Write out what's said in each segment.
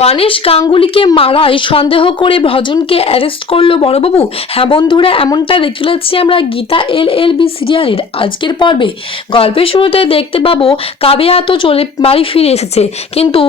গণেশ গাঙ্গুলিকে মারায় সন্দেহ করে ভজনকে অ্যারেস্ট করল বড়বাবু। হ্যাঁ বন্ধুরা, এমনটা দেখতে পাচ্ছি আমরা গীতা এল এল বি সিরিয়ালের আজকের পর্বে। গল্পের শুরুতে দেখতে পাবো, কাবেয়া তো চলে বাড়ি ফিরে এসেছে। কিন্তু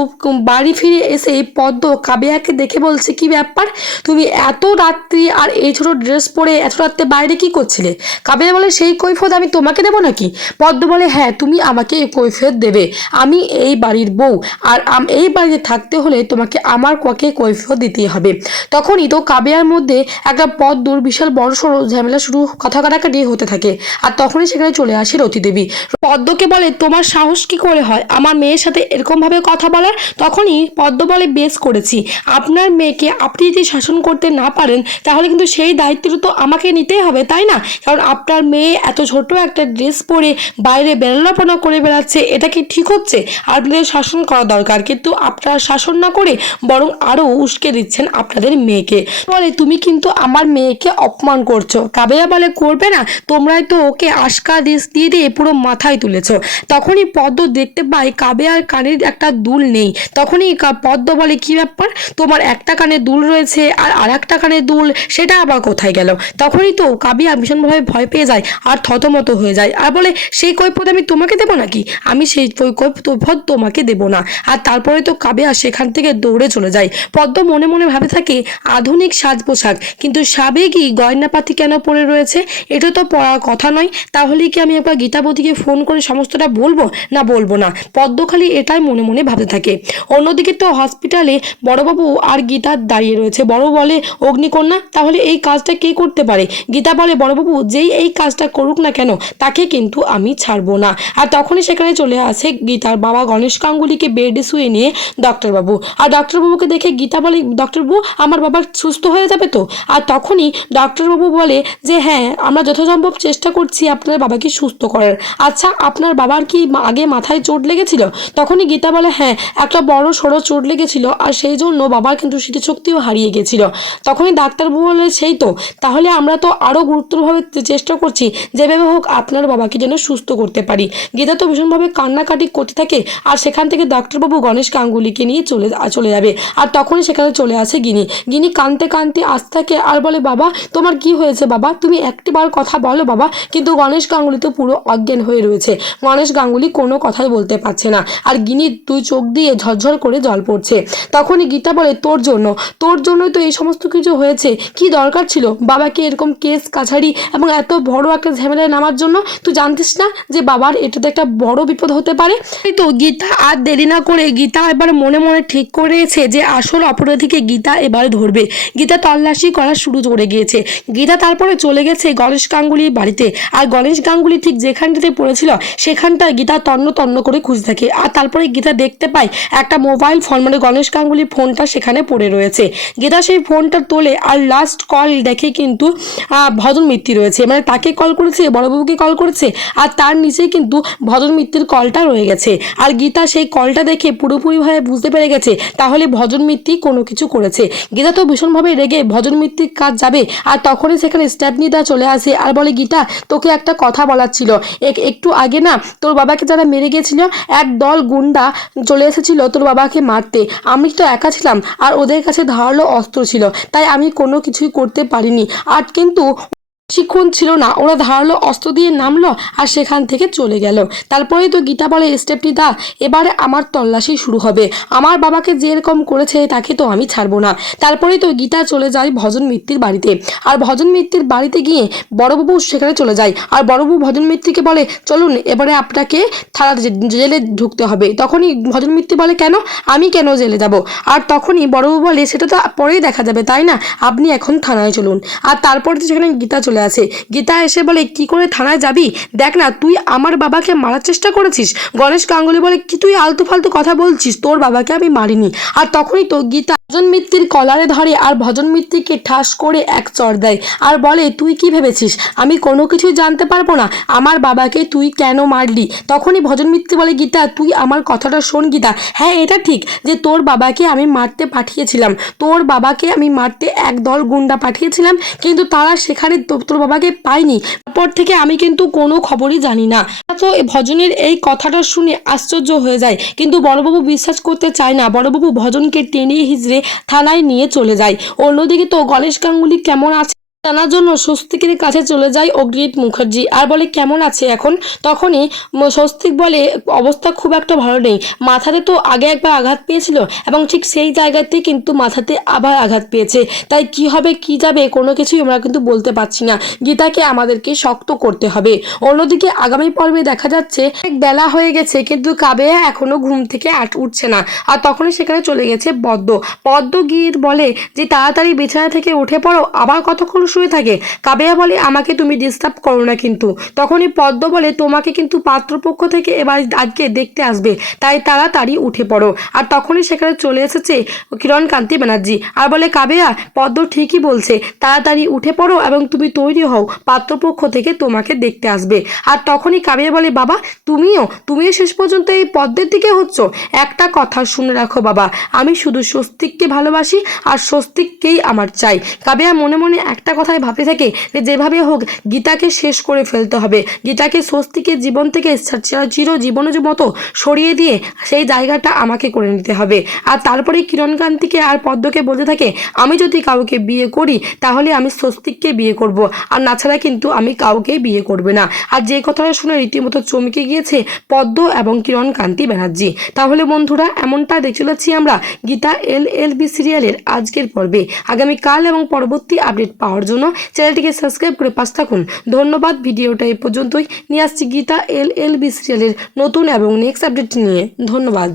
বাড়ি ফিরে এসে পদ্ম কাবেয়াকে দেখে বলছে, কি ব্যাপার? তুমি এত রাত্রি আর এই ছোটো ড্রেস পরে এত রাত্রে বাইরে কি করছিলে? কাবেয়া বলে, সেই কৈফত আমি তোমাকে দেবো নাকি? পদ্ম বলে হ্যাঁ তুমি আমাকে এই কৈফিয়ত দেবে। আমি এই বাড়ির বউ। আর এই বাড়িতে থাকতে হলে তোমাকে আমার ককে কৈফিয়ত দিতেই হবে। তখনই তো কাবেয়ার মধ্যে একটা পদ্মর বিশাল বড় সড়ো ঝামেলা শুরু কথা কাটাকাটি হতে থাকে আর তখনই সেখানে চলে আসে রতিদেবী পদ্মকে বলে, তোমার সাহস কি করে হয়? আমার মেয়ের সাথে এরকমভাবে কথা বলার? তখনই পদ্ম বলে, বেশ করেছি। আপনার মেয়েকে আপনি যদি শাসন করতে না পারেন, তাহলে কিন্তু সেই দায়িত্বটা তো আমাকে নিতেই হবে, তাই না? কারণ আপনার মেয়ে এত ছোট একটা ড্রেস পরে বাইরে বেলাপনা করে বেড়াচ্ছে, এটা কি ঠিক হচ্ছে? আপনাদের শাসন করা দরকার। কিন্তু আপনার শাসন না করে বরং আরও উস্কে দিচ্ছেন আপনাদের মেয়েকে। বলে, তুমি কিন্তু আমার মেয়েকে অপমান করছ। কাবেয়া বলে, করবে না। তোমরাই তো ওকে আশকা দিস দিয়ে দিয়ে পুরো মাথায় তুলেছো। তখনই পদ্ম দেখতে পায় কাবেয়ার কানের একটা দুল নেই। তখনই পদ্ম বলে, কি ব্যাপার? তোমার একটা কানে দুল রয়েছে আর আর একটা কানে দুল, সেটা আবার কোথায় গেল? তখনই তো কাবিয়া ভীষণভাবে ভয় পেয়ে যায় আর থতমত হয়ে যায়। আর বলে, সেই কৈফত আমি তোমাকে দেবো নাকি? আমি সেই কৈফত তোমাকে দেবো না। আর তারপরে তো কাবিয়া সেখান থেকে দৌড়ে চলে যায়। পদ্ম মনে মনে ভাবে থাকে, আধুনিক সাজ পোশাক কিন্তু সাবেকি গয়নাপাতি কেন পরে রয়েছে? এটা তো পড়ার কথা নয়। তাহলে কি আমি একবার গীতাবতীকে ফোন করে সমস্তটা বলব? না বলব না। পদ্ম খালি এটাই মনে মনে ভাবতে থাকে। অন্যদিকে তো হসপিটালে বড়বাবু আর গীতা দাঁড়িয়ে রয়েছে। বড় বলে, অগ্নিকন্যা, তাহলে এই কাজটা কে করতে পারে? গীতা বলে, বড়বাবু, যেই এই কাজটা করুক না কেন, তাকে কিন্তু আমি ছাড়বো না। আর তখনই সেখানে চলে আসে গীতার বাবা গণেশ গাঙ্গুলিকে বেডে শুয়ে নিয়ে ডক্টরবাবু আর ডক্টরবাবুকে দেখে গীতা বলে ডক্টরবাবু আমার বাবা সুস্থ হয়ে যাবে তো? আর তখনই ডক্টরবাবু বলে যে হ্যাঁ আমরা যথাসম্ভব চেষ্টা করছি আপনার বাবাকে সুস্থ করার। আচ্ছা আপনার বাবার কি আগে মাথায় চোট লেগেছিল? তখনই গীতা বলে হ্যাঁ একটা বড় সড়ো চোট লেগেছিল আর সেই জন্য বাবার কিন্তু স্মৃতিশক্তিও হারিয়ে গেছিল। তখনই ডাক্তারবাবু বলে, সেই তো, তাহলে আমরা তো আরও গুরুত্বভাবে চেষ্টা করছি, যেভাবে হোক আপনার বাবাকে যেন সুস্থ করতে পারি। গীতা তো ভীষণভাবে কান্নাকাটি করতে থাকে আর সেখান থেকে ডাক্তারবাবু গণেশ গাঙ্গুলিকে নিয়ে চলে চলে যাবে। আর তখনই সেখানে চলে আসে গিনি। গিনি কানতে কানতে আসতে থাকে আর বলে, বাবা, তোমার কি হয়েছে বাবা? তুমি একটিবার কথা বলো বাবা। কিন্তু গণেশ গাঙ্গুলি তো পুরো অজ্ঞান হয়ে রয়েছে। গণেশ গাঙ্গুলি কোনো কথাই বলতে পারছে না। আর গিনি দুই চোখ দিয়ে ঝরঝর করে জল পড়ছে। তখনই গীতা বলে, তোর জন্য, তোর জন্যই তো এই সমস্ত কিছু হয়েছে। কি দরকার ছিল? বাবাকে এরকম কেস, কাছারি এবং এত বড় একটা ঝামেলায় নামার জন্য? তুই জানতিস না যে বাবার এটাতে একটা বড় বিপদ হতে পারে? তো গীতা আর দেরি না করে গীতা এবার মনে মনে ঠিক করেছে যে আসল অপরাধীকে গীতা এবার ধরবে। গীতা তল্লাশি করা শুরু করে গিয়েছে। গীতা তারপরে চলে গেছে গণেশ গাঙ্গুলির বাড়িতে। আর গণেশ গাঙ্গুলি ঠিক যেখানটাতে পড়েছিল সেখানটা গীতা তন্ন তন্ন করে খুঁজে থাকে। আর তারপরে গীতা দেখতে পায় একটা মোবাইল ফোন মানে গণেশ গাঙ্গুলির ফোনটা সেখানে পড়ে রয়েছে। গীতা সেই ফোনটা তোলে আর লাস্ট কল দেখে কিন্তু ভজন মিত্তি রয়েছে। মানে তাকে কল করেছে, বড়বাবুকে কল করেছে, আর তার নিচেই কিন্তু ভজন মিত্তির কলটা রয়ে গেছে। আর গীতা সেই কলটা দেখে পুরোপুরিভাবে বুঝতে পেরে গেছে তাহলে ভজন মিত্তি কোনো কিছু করেছে। গীতা তো ভীষণভাবে রেগে ভজন মিত্তির কাজ যাবে, আর তখনই সেখানে স্ট্যাপনিদা চলে আসে আর বলে, গীতা, তোকে একটা কথা বলার ছিল। এক- একটু আগে না তোর বাবাকে যারা মেরে গেছিল, এক দল গুন্ডা চলে এসেছিল তোর বাবাকে মারতে। আমি তো একা ছিলাম আর ওদের কাছে ধারালো অস্ত্র ছিল, তাই আমি কোনো কিছুই করতে পারিনি। আর কিন্তু শিক্ষণ ছিল না। ওরা ধারালো অস্ত্র দিয়ে নামলো আর সেখান থেকে চলে গেল। তারপরেই তো গীতা বলে স্টেপটি দা, এবারে আমার তল্লাশি শুরু হবে। আমার বাবাকে যে এরকম করেছে, তাকে তো আমি ছাড়বো না। তারপরেই তো গীতা চলে যায় ভজন মিত্তির বাড়িতে। আর ভজন মিত্তির বাড়িতে গিয়ে বড়বাবু সেখানে চলে যায়। আর বড়বাবু ভজন মিত্তিকে বলে, চলুন, এবারে আপনাকে থানা জেলে ঢুকতে হবে। তখনই ভজন মিত্তি বলে, কেন? আমি কেন জেলে যাব? আর তখনই বড়বাবু বলে, সেটা তো পরেই দেখা যাবে, তাই না? আপনি এখন থানায় চলুন। আর তারপরে সেখানে গীতা চলে আসে গীতা এসে বলে, কি করে থানায় যাবি? দেখ না, তুই আমার বাবাকে মারার চেষ্টা করেছিস। গণেশ গাঙ্গুলি বলে, কি তুই আলতু ফালতু কথা বলছিস? তোর বাবাকে আমি মারিনি। আর তখনই তো গীতা ভজন মিত্তির কলারে ধরে আর ভজন মিত্তিকে ঠাস করে এক চর দেয়। আর বলে, তুই কি ভেবেছিস? আমি কোনো কিছুই জানতে পারব না। আমার বাবাকে তুই কেন মারলি? তখনই ভজন মিত্তি বলে, গীতা, তুই আমার কথাটা শোন, গীতা। হ্যাঁ এটা ঠিক যে তোর বাবাকে আমি মারতে পাঠিয়েছিলাম। তোর বাবাকে আমি মারতে এক দল গুন্ডা পাঠিয়েছিলাম, কিন্তু তারা সেখানে তোর বাবাকে পায়নি। তারপর থেকে আমি কিন্তু কোনো খবরই জানি না। তো ভজনের এই কথাটা শুনে আশ্চর্য হয়ে যায়। কিন্তু বড়বাবু বিশ্বাস করতে চায় না। বড়বাবু ভজনকে টেনে হিজড়ে থানায় নিয়ে চলে যায়। অন্যদিকে তো গণেশ গাঙ্গুলি কেমন আছে? জানার জন্য স্বস্তিকের কাছে চলে যায় অগ্রিত মুখার্জি। আর বলে, কেমন আছে এখন? তখনই স্বস্তিক বলে, অবস্থা খুব একটা ভালো নেই। মাথাতে তো আগে একবার আঘাত পেয়েছিল এবং ঠিক সেই জায়গাতে কিন্তু মাথাতে আবার আঘাত পেয়েছে। তাই কি হবে, কি যাবে, কোনো কিছুই আমরা কিন্তু বলতে পারছি না। গীতাকে আমাদেরকে শক্ত করতে হবে। অন্যদিকে আগামী পর্বে দেখা যাচ্ছে, অনেক বেলা হয়ে গেছে, কিন্তু কাবেয়া এখনও ঘুম থেকে আট উঠছে না। আর তখনই সেখানে চলে গেছে পদ্ম। পদ্ম গীত বলে, যে তাড়াতাড়ি বিছানা থেকে উঠে পড়ো, আবার কতক্ষণ শুয়ে থাকে। কাবেয়া বলে, আমাকে তুমি ডিস্টার্ব করো না কিন্তু। তখনই পদ্ম বলে, তোমাকে কিন্তু পাত্রপক্ষ থেকে এবার আজকে দেখতে আসবে। তাই তাড়াতাড়ি উঠে পড়ো। আর তখনই সেখানে চলে এসেছে কিরণ কান্তি ব্যানার্জি। আর বলে, কাবেয়া, পদ্ম ঠিকই বলছে, তাড়াতাড়ি উঠে পড়ো এবং তুমি তৈরি হও, পাত্রপক্ষ থেকে তোমাকে দেখতে আসবে। আর তখনই কাবেয়া বলে, বাবা, তুমিও তুমিও শেষ পর্যন্ত এই পদ্মের দিকে হচ্ছ? একটা কথা শুনে রাখো বাবা, আমি শুধু স্বস্তিককে ভালোবাসি আর স্বস্তিককেই আমার চাই। কাবেয়া মনে মনে একটা কথাই ভাবতে থাকে যে যেভাবে হোক গীতাকে শেষ করে ফেলতে হবে। গীতাকে স্বস্তিকের জীবন থেকে চির জীবনের মতো সরিয়ে দিয়ে সেই জায়গাটা আমাকে করে নিতে হবে। আর তারপরে কিরণকান্তিকে আর পদ্মকে বলতে থাকে, আমি যদি কাউকে বিয়ে করি, তাহলে আমি স্বস্তিককে বিয়ে করব। আর নাছাড়া কিন্তু আমি কাউকে বিয়ে করবে না। আর যে কথাটা শুনে রীতিমতো চমকে গিয়েছে পদ্ম এবং কিরণকান্তি ব্যানার্জি। তাহলে বন্ধুরা, এমনটা দেখে চলেছি আমরা গীতা এল এল বি সিরিয়ালের আজকের পর্বে। আগামীকাল এবং পরবর্তী আপডেট পাওয়ার জন্য চ্যানেলটিকে সাবস্ক্রাইব করে পাশ থাকুন। ধন্যবাদ, ভিডিওটা এই পর্যন্তই। নিয়ে আসছি গীতা এল এল বি সিরিয়ালের নতুন এবং নেক্সট আপডেট নিয়ে। ধন্যবাদ।